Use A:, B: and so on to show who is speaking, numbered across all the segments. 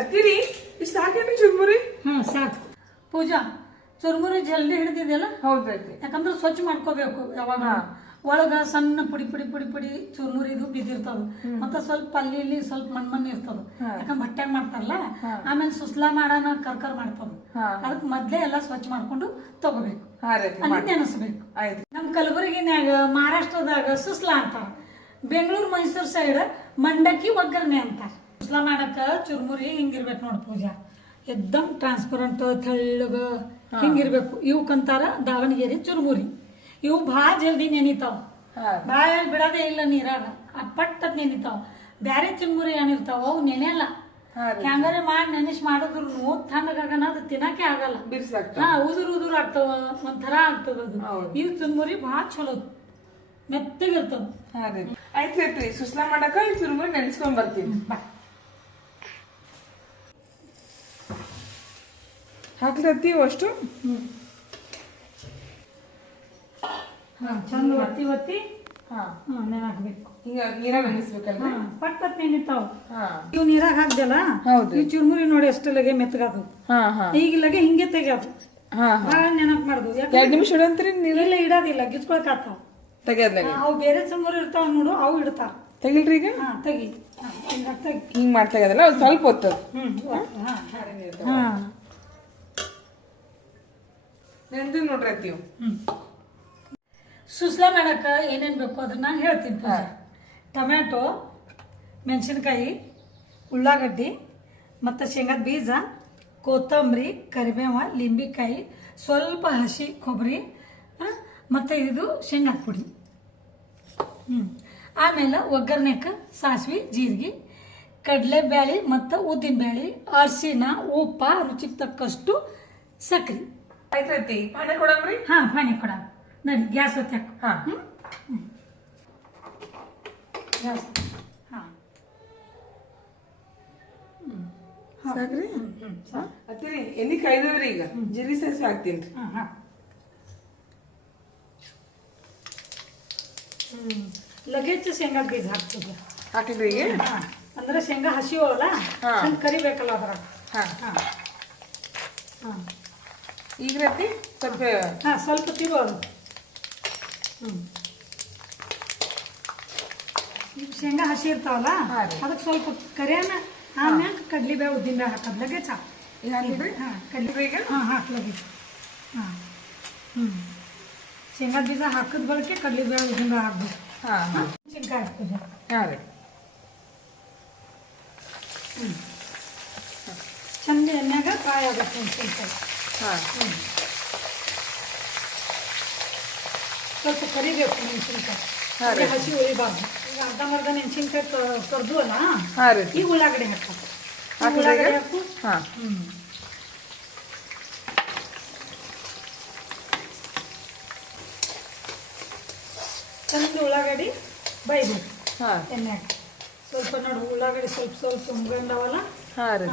A: ಅತ್ತಿರಿ ಇಷ್ಟು ಹಾಕೇನು ಚುರ್ಮುರಿ?
B: ಹ್ಮ್ ಸಾಕು. ಪೂಜಾ ಚುರುಮುರಿ ಜಲ್ದಿ ಹಿಡಿದಿದೆಯಲ್ಲ?
A: ಹೌದೈತಿ
B: ಯಾಕಂದ್ರೆ ಸ್ವಚ್ಛ ಮಾಡ್ಕೋಬೇಕು ಯಾವಾಗ? ಒಳಗ ಸಣ್ಣ ಪುಡಿ ಪುಡಿ ಪುಡಿ ಪುಡಿ ಚುರುಮುರಿದು ಬಿದ್ದಿರ್ತಾವ ಮತ್ತೆ ಸ್ವಲ್ಪ ಅಲ್ಲಿ ಇಲ್ಲಿ ಸ್ವಲ್ಪ ಮಣ್ಣು ಮಣ್ಣು ಇರ್ತದ. ಯಾಕಂದ್ರೆ ಬಟ್ಟೆ ಮಾಡ್ತಾರಲ್ಲ ಆಮೇಲೆ ಸುಸ್ಲಾ ಮಾಡೋಣ ಕರ್ಕರ್ ಮಾಡ್ತದ. ಅದಕ್ಕೆ ಮೊದ್ಲೇ ಎಲ್ಲ ಸ್ವಚ್ಛ ಮಾಡ್ಕೊಂಡು ತಗೋಬೇಕು. ನೆನೆಸ್ಬೇಕು.
A: ಆಯ್ತು.
B: ನಮ್ಮ ಕಲಬುರಗಿನ್ಯಾಗ ಮಹಾರಾಷ್ಟ್ರದಾಗ ಸುಸ್ಲಾ ಅಂತಾರ. ಬೆಂಗಳೂರು ಮೈಸೂರು ಸೈಡ್ ಮಂಡಕ್ಕಿ ಒಗ್ಗರಣೆ ಅಂತಾರ. ಸುಸ್ಲಾ ಮಾಡಕ್ಕೆ ಚುರ್ಮುರಿ ಹಿಂಗಿರ್ಬೇಕು ನೋಡಿ ಪೂಜಾ. ಎದ್ದಂಗ್ ಟ್ರಾನ್ಸ್ಪರೆಂಟ್ ತೆಳ್ಳಗ ಹಿಂಗಿರ್ಬೇಕು. ಇವಕ್ಕಂತಾರ ದಾವಣಗೆರೆ ಚುರುಮುರಿ. ಇವು ಭಾಳ ಜಲ್ದಿ ನೆನಿತಾವ. ಭಾಳ ಬಿಡೋದೇ ಇಲ್ಲ ನೀರಾಗ. ಆ ಪಟ್ಟದ್ ನೆನಿತಾವ. ಬ್ಯಾರೆ ಚುರುಮುರಿ ಏನಿರ್ತಾವ ಅವು ನೆನೆಯಲ್ಲ ಹೆಂಗಾರೆ ಮಾಡಿ ನೆನೆಸಿ ಮಾಡಿದ್ರು ತಣ್ಣಗಾಗನ ಅದು ತಿನ್ನಕ್ಕೆ ಆಗಲ್ಲ. ಹಾ ಉದುರು ಉದುರು ಆಗ್ತಾವ ಒಂಥರ ಆಗ್ತದ ಅದು. ಇವು ಚುರುಮುರಿ ಭಾಳ ಚಲೋ. ಮೆತ್ತಗಿರ್ತದ.
A: ಆಯ್ತು ರೀ ಸುಸ್ಲಾ ಮಾಡಕ ಈ ಚುರುಮುರಿ ನೆನ್ಸ್ಕೊಂಡ್ ಬರ್ತೀನಿ.
B: ಬಾ
A: ಹಾಕ್ಲತ್ತಿ ಅಷ್ಟು?
B: ಚಂದ ಒತ್ತಿ ಒತ್ತಿ.
A: ಹಾ.
B: ಹಾ
A: ಈಗ ನೀರಾಗ ಪಟ್
B: ಪಟ್ ಪಟ್ಟತ್ ನೆನಿತಾವ ಇವ್ ನೀರಾಗ ಹಾಕ್ದಲ್ಲ. ಈ ಚುರುಮುರಿ ನೋಡಿ ಎಷ್ಟು ಲಗೆ ಮೆತ್ತಗಾದು
A: ಹಾ ಹಾ.
B: ಈಗ ಲಗೆ ಹಿಂಗೆ ತೆಗ್ಯಾದು.
A: ಹಾ
B: ಭಾಳ ನೆನಕ್ ಮಾಡುದು
A: ಎರಡ್ ನಿಮಿಷ ಇಡಂತ್ರಿ
B: ನೀರೆಲ್ಲ ಇಡೋದಿಲ್ಲ ಗಿಚ್ಕೊಳಕ್ ಆಗ್ತಾವ.
A: ತೆಗಿಯದ್ಲಾಗ
B: ಅವು ಬೇರೆ ಚುರ್ಮುರಿ ಇರ್ತಾವ ನೋಡು ಅವು ಇಡ್ತಾರ.
A: ತೆಗಿಲ್ರಿ ಈಗ?
B: ತೆಗಿ. ಹಿಂಗ
A: ಮಾಡ್ತಾ ಇದ್ದಲ್ಲ ಸ್ವಲ್ಪ ಹೊತ್ತದ
B: ಹ್ಮ್ ಹಾ ಹಾ
A: ನೆನ್ದು ನೋಡ್ರಿ ಅತ್ತೀವ್
B: ಹ್ಮ್. ಸುಸ್ಲಾ ಮಾಡಕ್ಕೆ ಏನೇನು ಬೇಕು ಅದನ್ನ ನಾನು ಹೇಳ್ತೀನಿ ಪೂಜಾ. ಟೊಮ್ಯಾಟೊ, ಮೆಣಸಿನ್ಕಾಯಿ, ಉಳ್ಳಾಗಡ್ಡಿ, ಮತ್ತು ಶೇಂಗಾದ ಬೀಜ, ಕೊತ್ತಂಬರಿ, ಕರಿಬೇವ, ಲಿಂಬಿಕಾಯಿ, ಸ್ವಲ್ಪ ಹಸಿ ಕೊಬ್ಬರಿ ಮತ್ತು ಇದು ಶೇಂಗಾದ ಪುಡಿ. ಹ್ಞೂ ಆಮೇಲೆ ಒಗ್ಗರ್ನೆಕ್ಕೆ ಸಾಸಿವೆ, ಜೀರಿಗೆ ಕಡಲೆಬೇಳೆ ಮತ್ತು ಉದ್ದಿನಬೇಳೆ ಅರಿಶಿನ, ಉಪ್ಪ, ರುಚಿಗೆ ತಕ್ಕಷ್ಟು ಸಕ್ಕರೆ
A: ಆಯ್ತೈತಿ ಪಾನೆ ಕೊಡಮ್ರಿ
B: ಹಾಂ ಪಾನಿ ಕೊಡ ನಡಿ ಗ್ಯಾಸ್ ಹೊತ್ತಾಕ
A: ಹಾ.
B: ಗ್ಯಾಸ್. ಹಾಂ.
A: ಸಾಕ್ರಿ? ಅತ್ತಿರಿ ಎಣ್ಣೆ ಕಾಯ್ದದ್ರಿ ಈಗ? ಜೀರಿಗೆ ಸಾಸಿವೆ ಹಾಕ್ತೀನಿ.
B: ಹಾಂ ಹಾಂ. ಹ್ಞೂ ಲಗೇಜ್ ಶೇಂಗಾ ಬೀಜ ಹಾಕ್ತದೆ
A: ಹಾಕಿದ್ರಿ ಈಗ?
B: ಅಂದ್ರೆ ಶೇಂಗಾ ಹಸಿವಲ್ಲ ಕರಿಬೇಕಲ್ಲ ಅದ್ರಾಗ?
A: ಹಾ.
B: ಹಾಂ. ಹಾಂ.
A: ಈಗ ಅತ್ತಿ ಸ್ವಲ್ಪ
B: ಹಾಂ ಸ್ವಲ್ಪ ತಿರು ಅದು ಹ್ಞೂ ಈಗ ಶೇಂಗಾ ಹಸಿ ಇರ್ತಾವಲ್ಲ
A: ಹಾ ರೀ.
B: ಅದಕ್ಕೆ ಸ್ವಲ್ಪ ಕರಿಯನ ಆಮ್ಯಾಗ ಕಡ್ಲಿ ಬೇಳೆ ಉದ್ದಿನ ಬೇಳೆ ಹಾಕೋದು ಲಗೇಜ್ ಹಾಕಿ
A: ಈಗ ಹಾಕಿದ್ರಿ
B: ಹಾಂ ಕಡ್ಲಿ
A: ಹಾಕಿದ್ರಿ ಈಗ
B: ಹಾಂ ಹಾಕ್ಲಗಿ ಹಾಂ. ಹ್ಞೂ ಶೇಂಗಾ ಬೀಜ ಹಾಕಿದ ಬಳಕೆ ಕಡ್ಲಿ ಬೇಳೆ ಉದ್ದಿನ ಬೇಳೆ ಹಾಕ್ಬೇಕು.
A: ಹಾ. ಹಾ
B: ಮೆಣಸಿನ್ಕಾಯಿ ಹಾಕ್ತದೆ
A: ಹಾ ರೀ.
B: ಚಂದ ಎಣ್ಣೆಗ ಫ್ರೈ ಆಗುತ್ತೆ ಮೆಣಸಿನ್ಕಾಯಿ
A: ಹಾಂ
B: ಸ್ವಲ್ಪ ಕರಿಬೇಕು ಮೆಣಸಿನ್ಕಾಯಿ
A: ಹಾಂ
B: ಹಸಿ ಉಳಿಬಾರ್ದು ಈಗ ಅರ್ಧಂಬರ್ಧ ಮೆಣಸಿನ್ಕಾಯಿ ಕರ್ದು ಅಲ್ಲ
A: ಹಾಂ ರೀ
B: ಈಗ ಉಳ್ಳಾಗಡ್ಡೆ
A: ಹಾಕು
B: ಉಳ್ಳಾಗಡ್ಡೆ ಹಾಕು
A: ಹಾ
B: ಹ್ಞೂ ಚಂದ ಉಳ್ಳಾಗಡ್ಡಿ ಬೈಬೇಕು
A: ಹಾಂ
B: ಎಣ್ಣೆ ಸ್ವಲ್ಪ ನೋಡು ಉಳ್ಳಾಗಡ್ಡಿ ಸ್ವಲ್ಪ ಸ್ವಲ್ಪ ಉಮ್ಗಂಡವಲ್ಲ
A: ಹಾಂ. ರೀ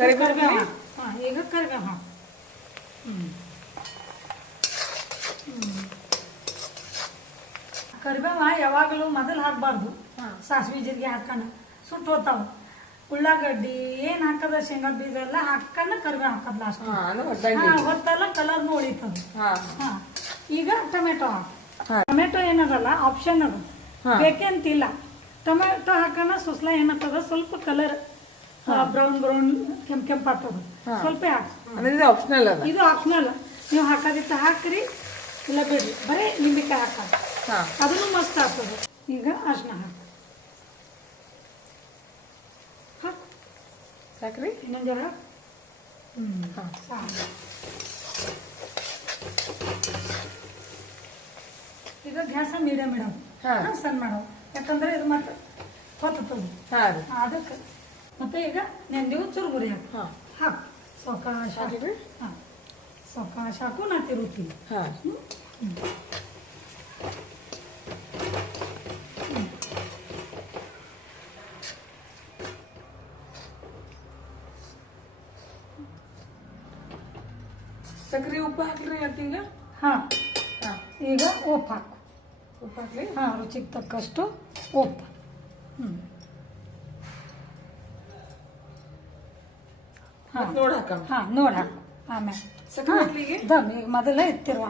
A: ಕರಿಬೇವು?
B: ಹಾಂ. ಈಗ ಕರಿಬೇವು ಹಾಕು ಹ್ಞೂ ಕರಿಬೇವ ಯಾವಾಗಲೂ ಮೊದಲು ಹಾಕಬಾರ್ದು. ಸಾಸಿವೆ ಜೀರಿಗೆ ಹಾಕೋಣ ಸುಟ್ಟು ಹೋಗ್ತಾವ. ಉಳ್ಳಾಗಡ್ಡಿ ಏನು ಹಾಕದ ಶೇಂಗಾ ಬೀಜ ಎಲ್ಲ ಹಾಕನ್ನ ಕರಿಬೇವು ಹಾಕೋದು ಲಾಸ್ಟ್
A: ಹಾ
B: ಹಾಂ ಹೊತ್ತಲ್ಲ ಕಲರ್ನು ಉಳಿತದ.
A: ಹಾ.
B: ಈಗ ಟೊಮೆಟೊ
A: ಹಾ.
B: ಟೊಮೆಟೊ ಏನದಲ್ಲ ಆಪ್ಷನ್ ಅದು. ಬೇಕಂತಿಲ್ಲ. ಟೊಮೆಟೊ ಹಾಕೋಣ ಸುಸ್ಲ ಏನಾಗ್ತದ ಸ್ವಲ್ಪ ಕಲರ್ ಬ್ರೌನ್ ಬ್ರೌನ್ ಕೆಂಪ್ ಕೆಂಪ್ ಆಗ್ತದೆ. ಸ್ವಲ್ಪ
A: ಅಂದ್ರೆ ಇದು ಆಪ್ಷನಲ್ ಅದ
B: ಇದು ಆಪ್ಷನಲ್ ನೀವು ಹಾಕೋದಿತ್ತ ಹಾಕ್ರಿ ಇಲ್ಲ ಬಿಡ್ರಿ. ಬರೀ ನಿಂಬೆಕಾಯಿ ಹಾಕೋದು
A: ಹಾ.
B: ಅದನ್ನು ಮಸ್ತ್ ಆಗ್ತದೆ. ಈಗ ಅರ್ಶನ ಹಾಕು. ಹಾಕು
A: ಸಾಕ್ರಿ?
B: ಇನ್ನೊಂದು ಜರ? ಹ್ಞೂ
A: ಹಾ.
B: ಸಾಕು. ಈಗ ಗ್ಯಾಸ ಮೀಡಿಯಮ್ ಮೇಡಮ್.
A: ಹಾ,
B: ಸಣ್ಣ ಮಾಡೋದು ಯಾಕಂದ್ರೆ ಇದು ಮತ್ತೆ ಹೊತ್ತದ
A: ಹಾ
B: ಅದಕ್ಕೆ ಮತ್ತೆ ಈಗ ನೆಂದಿವು ಚುರುಮುರಿ ಹಾಕು.
A: ಹಾ.
B: ಹಾಕು ಸಾವಕಾಶ ಹಾಕು
A: ಹಾಕಿದ್ರಿ
B: ಹಾಂ. ಸಾವಕಾಶ ಹಾಕು ನಾ ತಿರುಗ್ತೀನಿ.
A: ಹಾ. ಸಕ್ರಿ ಉಪ್ಪು ಹಾಕ್ರಿ ಅತ್ತೀಗ
B: ಹಾಂ.
A: ಹಾ.
B: ಈಗ ಉಪ್ಪು ಹಾಕು.
A: ಉಪ್ಪು ಹಾಕ್ರಿ
B: ಹಾಂ ರುಚಿಗೆ ತಕ್ಕಷ್ಟು ಉಪ್ಪು. ಹ್ಞೂ
A: ಮತ್ತ್ ನೋಡ್ ಹಾಕ
B: ಹಾಂ ಆಮೇಲೆ
A: ಸಕ್ಕರೆ ಹಾಕ್ಲಿಗೆ
B: ದಮ್ ಈಗ ಮೊದಲೇ ಎತ್ತಿರುವ.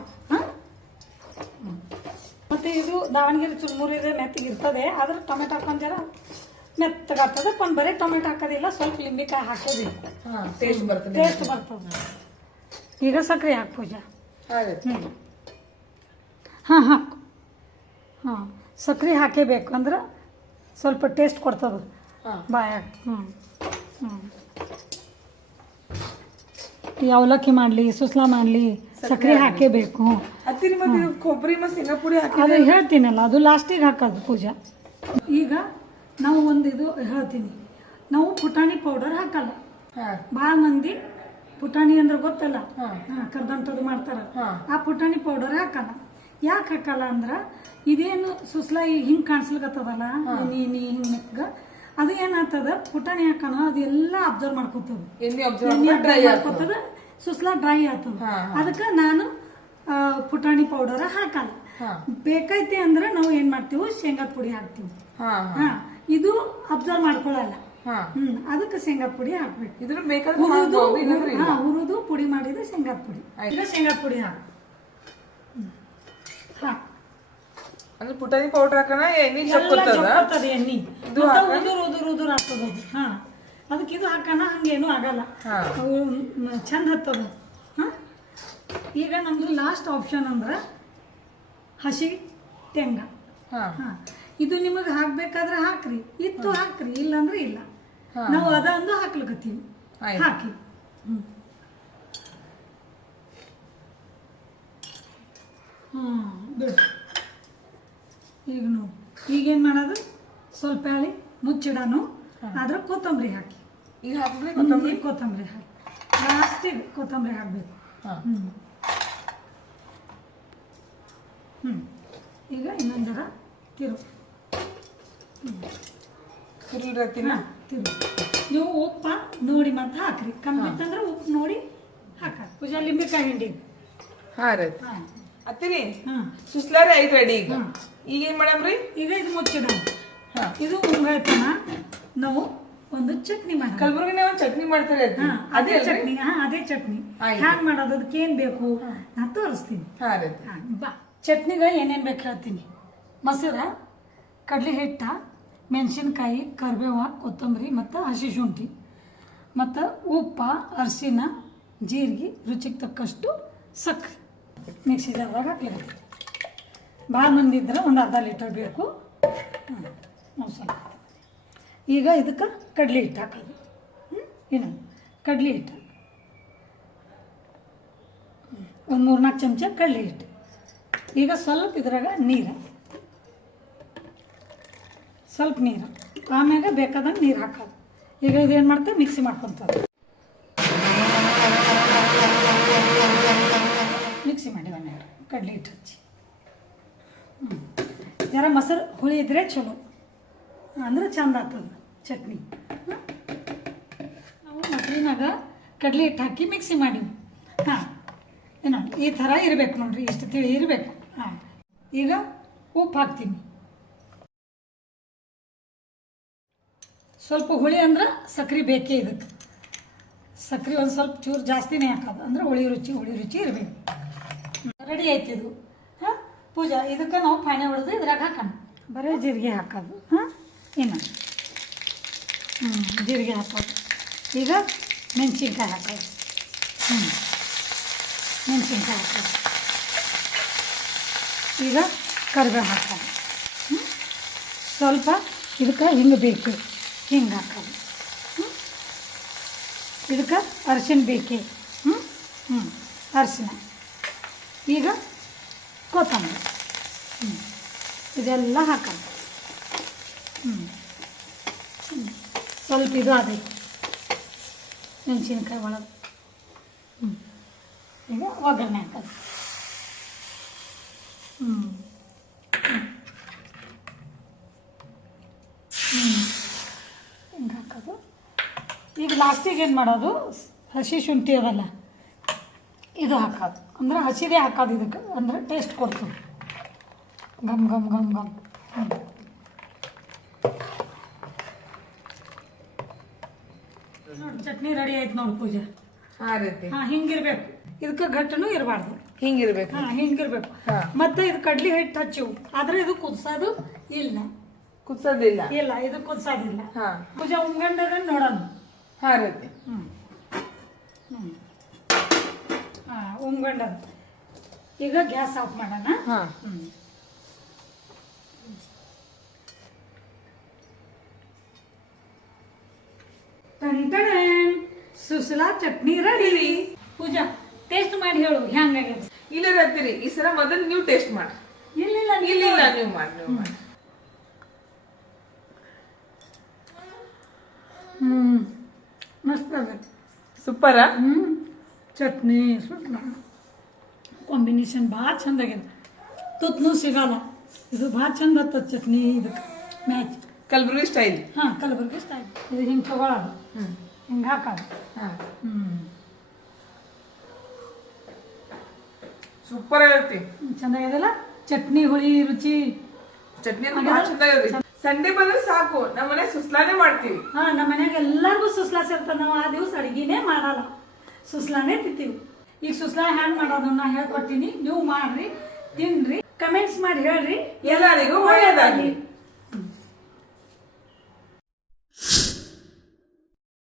B: ಮತ್ತು ಇದು ದಾವಣಗೆರೆ ಚುರುಮುರಿದೆ ಮೆತ್ತಗೆ ಇರ್ತದೆ. ಆದ್ರೆ ಟೊಮೆಟೊ ಹಾಕೊಂಡ್ರ ಮೆತ್ತಗಾಗ್ತದೆ ಒಂದು ಬರೀ ಟೊಮೆಟೊ ಹಾಕೋದಿಲ್ಲ ಸ್ವಲ್ಪ ಲಿಂಬಿಕಾಯಿ ಹಾಕೋದಿಲ್ಲ.
A: ಹಾ ಟೇಸ್ಟ್ ಬರ್ತದೆ.
B: ಟೇಸ್ಟ್ ಬರ್ತದೆ. ಈಗ ಸಕ್ಕರೆ ಹಾಕಿ ಪೂಜಾ. ಹ್ಞೂ ಹಾಂ ಹಾಕು. ಹಾಂ ಸಕ್ಕರೆ ಹಾಕೇಬೇಕು ಅಂದ್ರೆ ಸ್ವಲ್ಪ ಟೇಸ್ಟ್ ಕೊಡ್ತದೆ.
A: ಹಾ.
B: ಬಾಯಾಗ ಹ್ಞೂ ಹ್ಞೂ ಅವಲಕ್ಕಿ ಮಾಡಲಿ ಸುಸ್ಲಾ ಮಾಡಲಿ ಸಕ್ಕರೆ ಹಾಕೇಬೇಕು
A: ಅತ್ತಿರಿ ಮತ್ತೆ ಕೊಬ್ಬರಿ ಮತ್ತು ಹಾಕಿ
B: ಅದು ಹೇಳ್ತೀನಲ್ಲ ಅದು ಲಾಸ್ಟಿಗೆ ಹಾಕೋದು ಪೂಜಾ. ಈಗ ನಾವು ಒಂದು ಇದು ಹೇಳ್ತೀನಿ. ನಾವು ಪುಟಾಣಿ ಪೌಡರ್ ಹಾಕಲ್ಲ. ಭಾಳ ಮಂದಿ ಪುಟಾಣಿ ಅಂದ್ರೆ ಗೊತ್ತಲ್ಲ? ಕರ್ದಂಥದ್ದು ಮಾಡ್ತಾರ. ಆ ಪುಟಾಣಿ ಪೌಡರ್ ಹಾಕಲ್ಲ. ಯಾಕೆ ಹಾಕಲ್ಲ ಅಂದ್ರೆ ಇದೇನು ಸುಸ್ಲಾ ಈಗ ಹಿಂಗೆ ಕಾಣಿಸ್ಲಿಕತ್ತದಲ್ಲ? ಹಿಂಗೆ ಹಿಂಗ ಅದು ಏನಾಗ್ತದ? ಪುಟಾಣಿ ಹಾಕೋಣ ಅದೆಲ್ಲ ಅಬ್ಸರ್ವ್ ಮಾಡ್ಕೊತದ.
A: ಎಣ್ಣೆ ಅಬ್ಸರ್ವ್ ಡ್ರೈ
B: ಮಾಡ್ಕೊತದ ಸುಸ್ಲಾ ಡ್ರೈ ಆಗ್ತದ. ಅದಕ್ಕೆ ನಾನು ಪುಟಾಣಿ ಪೌಡರ್ ಹಾಕಲ್ಲ. ಬೇಕೈತಿ ಅಂದ್ರೆ ನಾವು ಏನ್ ಮಾಡ್ತೀವಿ ಶೇಂಗಾ ಪುಡಿ ಹಾಕ್ತೀವಿ. ಇದು ಅಬ್ಸರ್ವ್
A: ಮಾಡ್ಕೊಳ್ಳಲ್ಲ
B: ಹ್ಮ್ ಅದಕ್ಕೆ ಶೇಂಗಾ ಪುಡಿ ಹಾಕ್ಬೇಕು.
A: ಇದ್ರ
B: ಹುರಿದು ಪುಡಿ ಮಾಡಿದ ಶೇಂಗಾ ಪುಡಿ. ಈಗ ಶೇಂಗಾ ಪುಡಿ ಹಾಕು.
A: ಅಂದ್ರೆ ಪುಟಾಣಿ ಪೌಡರ್ ಹಾಕೋಣ ಎಣ್ಣೆ
B: ಎಣ್ಣಿ. ಆಗ್ತದ ಅದು ಹಾಂ. ಅದಕ್ಕೆ ಇದು ಹಾಕೋಣ ಹಂಗೇನು ಆಗಲ್ಲ. ಅವು ಚಂದ ಹತ್ತದ. ಹಾಂ. ಈಗ ನಮ್ದು ಲಾಸ್ಟ್ ಆಪ್ಷನ್ ಅಂದ್ರೆ ಹಸಿ ತೆಂಗ.
A: ಹಾ.
B: ಇದು ನಿಮಗೆ ಹಾಕ್ಬೇಕಾದ್ರೆ ಹಾಕ್ರಿ. ಇತ್ತು ಹಾಕ್ರಿ ಇಲ್ಲಂದ್ರೆ ಇಲ್ಲ. ನಾವು ಅಂದು ಹಾಕ್ಲಿಕತ್ತೀವಿ.
A: ಆಯ್ತು.
B: ಹಾಕಿ. ಹ್ಮ್. ಬಿಡು. ಈಗ ನೋಡಿ. ಈಗೇನು ಮಾಡೋದು? ಸ್ವಲ್ಪ ಹೇಳಿ ಮುಚ್ಚಿಡನು. ಆದ್ರೆ ಕೊತ್ತಂಬರಿ ಹಾಕಿ.
A: ಈಗ ಹಾಕಿದ್ರೆ
B: ಕೊತ್ತಂಬರಿ? ಕೊತ್ತಂಬರಿ ಹಾಕಿ. ಲಾಸ್ಟಿಗೆ ಕೊತ್ತಂಬರಿ ಹಾಕಬೇಕು. ಹ್ಞೂ ಹ್ಞೂ ಈಗ ಇನ್ನೊಂದರ ತಿರು. ತಿರು ನೀವು ಉಪ್ಪ ನೋಡಿ ಮತ್ತೆ ಹಾಕ್ರಿ. ಕಮ್ಮಿ ಇತ್ತಂದ್ರೆ ಉಪ್ಪು ನೋಡಿ ಹಾಕ ಪೂಜಾ ಲಿಂಬೆಕಾಯಿ ಹಿಂಡಿ.
A: ಹಾ ರೀ. ಅತ್ತಿರಿ
B: ಹಾಂ.
A: ಸುಸ್ಲಾರಿ ಐತ್ ರೆಡಿ ಈಗ.
B: ಹ್ಮ್.
A: ಈಗ ಏನ್ ಮಾಡಮ್ರಿ
B: ಈಗ ಇದು ಮುಚ್ಚಿಡ
A: ಹಾ.
B: ಇದು ಮುಂಗಾಯ್ತನ ನಾವು ಒಂದು ಚಟ್ನಿ ಮಾಡಿ
A: ಕಲ್ಬುರ್ಗಿನೇ ಒಂದು ಚಟ್ನಿ ಮಾಡ್ತಾರೆ.
B: ಹಾಂ
A: ಅದೇ
B: ಚಟ್ನಿ ಹಾಂ ಅದೇ ಚಟ್ನಿ. ಹ್ಯಾಂಗೆ ಮಾಡೋದು ಅದಕ್ಕೆ ಏನು ಬೇಕು ನಾನು ತೋರಿಸ್ತೀನಿ.
A: ಹಾ
B: ಬಾ. ಚಟ್ನಿಗೆ ಏನೇನು ಬೇಕು ಹೇಳ್ತೀನಿ. ಮೊಸರ ಕಡಲೆ ಹಿಟ್ಟ ಮೆಣಸಿನ್ಕಾಯಿ ಕರಿಬೇವು ಕೊತ್ತಂಬರಿ ಮತ್ತು ಹಸಿ ಶುಂಠಿ. ಮತ್ತು ಉಪ್ಪ ಅರಿಶಿನ ಜೀರಿಗೆ ರುಚಿಗೆ ತಕ್ಕಷ್ಟು ಸಕ್ಕರೆ ಮಿಕ್ಸಿ ಜಾರ್ದಾಗ ಹಾಕ್ಲಿಕ್ಕೆ ಭಾಳ ಮಂದಿ ಇದ್ರೆ ಒಂದು ಅರ್ಧ ಲೀಟರ್ ಬೇಕು. ಒಂದ್ ಸ್ವಲ್ಪ ಈಗ ಇದಕ್ಕೆ ಕಡಲೆ ಹಿಟ್ಟು ಹಾಕೋದು. ಏನು? ಕಡಲೆ ಹಿಟ್ಟು. ಒಂದು ಮೂರ್ನಾಲ್ಕು ಚಮಚ ಕಡಲೆ ಹಿಟ್ಟು. ಈಗ ಸ್ವಲ್ಪ ಇದ್ರಾಗ ನೀರು. ಸ್ವಲ್ಪ ನೀರು. ಆಮ್ಯಾಗ ಬೇಕಾದಂಗೆ ನೀರು ಹಾಕೋದು. ಈಗ ಇದೇನು ಮಾಡ್ತೇವೆ? ಮಿಕ್ಸಿ ಮಾಡ್ಕೊತಾರೆ ಮಿಕ್ಸಿ ಮಾಡಿ ಒಂದು ಕಡಲೆ ಹಿಟ್ಟು ಹಚ್ಚಿ. ಜರ ಮೊಸರು ಹುಳಿ ಇದ್ರೆ ಚಲೋ. ಅಂದ್ರೆ ಚಂದ ಆಗ್ತದೆ. ಚಟ್ನಿ? ನಾವು ಮೊಸರಿನಾಗ ಕಡಲೆ ಹಿಟ್ಟು ಹಾಕಿ ಮಿಕ್ಸಿ ಮಾಡಿವಿ ಹಾಂ. ಏನೋ, ಈ ಥರ ಇರಬೇಕು ನೋಡ್ರಿ, ಇಷ್ಟು ತಿಳಿ ಇರಬೇಕು. ಹಾಂ. ಈಗ ಉಪ್ಪು ಹಾಕ್ತೀನಿ. ಸ್ವಲ್ಪ ಹುಳಿ ಅಂದ್ರೆ ಸಕ್ರೆ ಬೇಕೇ ಇದಕ್ಕೆ. ಸಕ್ರೆ ಒಂದು ಸ್ವಲ್ಪ ಚೂರು ಜಾಸ್ತಿನೇ ಹಾಕೋದು. ಅಂದ್ರೆ ಹುಳಿ ರುಚಿ ಹುಳಿ ರುಚಿ ಇರಬೇಕು. ರೆಡಿ ಆಯ್ತು ಇದು. ಹಾಂ? ಪೂಜಾ, ಇದಕ್ಕೆ ನಾವು ಪಾಣಿ ಹೊಡೆದು ಇದ್ರಾಗ ಹಾಕೋಣ. ಬರೀ ಜೀರಿಗೆ ಹಾಕೋದು. ಹಾಂ? ಇನ್ನು. ಜೀರಿಗೆ ಹಾಕೋದು ಈಗ ಮೆಣಸಿನ್ಕಾಯಿ ಹಾಕೋದು ಹ್ಞೂ ಮೆಣಸಿನ್ಕಾಯಿ ಹಾಕೋದು ಈಗ ಕರಿಬೇವು ಹಾಕೋದು ಸ್ವಲ್ಪ ಇದಕ್ಕೆ ಹಿಂಗೆ ಬೇಕು, ಹಿಂಗೆ ಹಾಕೋದು ಇದಕ್ಕೆ ಅರಿಶಿನ ಬೇಕೆ ಹ್ಞೂ ಹ್ಞೂ ಅರಿಶಿನ ಈಗ ಕೊತ್ತಂಬರಿ. ಹ್ಞೂ ಇದೆಲ್ಲ ಹಾಕೋದು ಹ್ಞೂ. ಸ್ವಲ್ಪ ಇದು ಅದೇ ಮೆಣಸಿನ್ಕಾಯಿ ಒಳಗೆ. ಹ್ಞೂ ಈಗ ಒಗ್ಗರಣೆ ಹಾಕೋದು. ಹ್ಞೂ ಹ್ಞೂ ಹಿಂಗೆ ಹಾಕೋದು. ಈಗ ಲಾಸ್ಟಿಗೆ ಏನು ಮಾಡೋದು? ಹಸಿ ಶುಂಠಿ ಅದಲ್ಲ. ಇದು ಹಾಕೋದು. ಅಂದ್ರೆ ಹಸಿದೇ ಹಾಕೋದು ಇದಕ್ಕೆ. ಅಂದ್ರೆ ಟೇಸ್ಟ್ ಕೊಡ್ತದೆ. ಗಮ್ ಗಮ್ ಗಮ್ ಗಮ್. ಹ್ಞೂ ನೋಡಿ ಚಟ್ನಿ ರೆಡಿ ಆಯ್ತು ನೋಡಿ ಪೂಜೆ.
A: ಆ ರೀತಿ.
B: ಹಾ ಹಿಂಗಿರ್ಬೇಕು. ಇದಕ್ಕೆ ಗಟ್ಟನು ಇರಬಾರ್ದು.
A: ಹಿಂಗಿರ್ಬೇಕು.
B: ಹಾ ಹಿಂಗಿರ್ಬೇಕು.
A: ಹಾ.
B: ಮತ್ತೆ ಇದು ಕಡ್ಲಿ ಹಿಟ್ಟು ಹಚ್ಚು ಆದ್ರೆ ಇದು ಕುದ್ಸೋದು ಇಲ್ಲ.
A: ಕುದ್ಸೋದಿಲ್ಲ.
B: ಇಲ್ಲ ಇದು ಕುದ್ಸೋದಿಲ್ಲ.
A: ಹಾ.
B: ಪೂಜಾ ಉಂಗಂಡದ ನೋಡೋಣ.
A: ಹಾ ರೀತಿ.
B: ಹ್ಮ್. ಹ್ಮ್. ಹಾ ಉಂಗಂಡದ ಈಗ ಗ್ಯಾಸ್ ಆಫ್ ಮಾಡೋಣ.
A: ಹಾ.
B: ಹ್ಮ್. ಟನ್ ಸುಸಲಾ ಚಟ್ನಿ ರೆಡಿ. ಪೂಜಾ ಟೇಸ್ಟ್ ಮಾಡಿ ಹೇಳು ಹ್ಯಾಂಗ
A: ಇಲ್ಲ ರತ್ತೀರಿ ಈ ಸಲ ಮೊದಲು ನೀವು ಟೇಸ್ಟ್ ಮಾಡಿ.
B: ಇಲ್ಲ ಇಲ್ಲ
A: ಇಲ್ಲ ಇಲ್ಲ ನೀವು ಮಾಡಿ ನೀವು ಮಾಡಿ.
B: ಹ್ಮ್ ಮಸ್ತ್ ಅದ.
A: ಸೂಪರಾ
B: ಹ್ಮ್ ಚಟ್ನಿ ಸುಟ್ಲ ಕಾಂಬಿನೇಷನ್ ಭಾಳ ಚಂದ ಆಗ್ಯದ. ತುತ್ನೂ ಸಿಗಲ್ಲ. ಇದು ಭಾಳ ಚಂದ ಆಗ್ತದ ಚಟ್ನಿ ಇದಕ್ಕೆ ಮ್ಯಾಚ್
A: ಕಲಬುರ್ಗಿ ಸ್ಟೈಲ್
B: ಹಾಂ ಕಲಬುರ್ಗಿ ಸ್ಟೈಲ್ ಇದು ಹಿಂಗೆ ತಗೊಳ್ಳೋದು ಹಿಂಗ ಹಾಕೋದು.
A: ಹಾಂ.
B: ಹ್ಞೂ
A: ಸೂಪರ್ ಆಗಿರುತ್ತೆ
B: ಚೆನ್ನಾಗಿದೆಲ್ಲ ಚಟ್ನಿ ಹುಳಿ ರುಚಿ.
A: ಚಟ್ನಿ ಚಂದ ಸಂಡೆ ಬಂದ್ರೆ ಸಾಕು. ನಮ್ಮ ಮನೆ ಸುಸ್ಲಾನೇ ಮಾಡ್ತೀವಿ.
B: ಹಾ ನಮ್ಮ ಮನೆಯಾಗ ಎಲ್ಲರಿಗೂ ಸುಸ್ಲಾ ಸೇರ್ತದೆ ನಾವು ಆ ದಿವಸ ಅಡುಗೆನೇ ಮಾಡಲ್ಲ. ಸುಸ್ಲಾನೇ ತಿಂತೀವಿ. ಈಗ ಸುಸ್ಲಾ ಹ್ಯಾಂಗ್ ಮಾಡೋದು ನಾ ಹೇಳ್ಕೊಡ್ತೀನಿ. ನೀವು ಮಾಡ್ರಿ ತಿನ್ರಿ ಕಮೆಂಟ್ಸ್ ಮಾಡಿ ಹೇಳ್ರಿ.
A: ಎಲ್ಲರಿಗೂ ಒಳ್ಳೇದಾಗ್ಲಿ.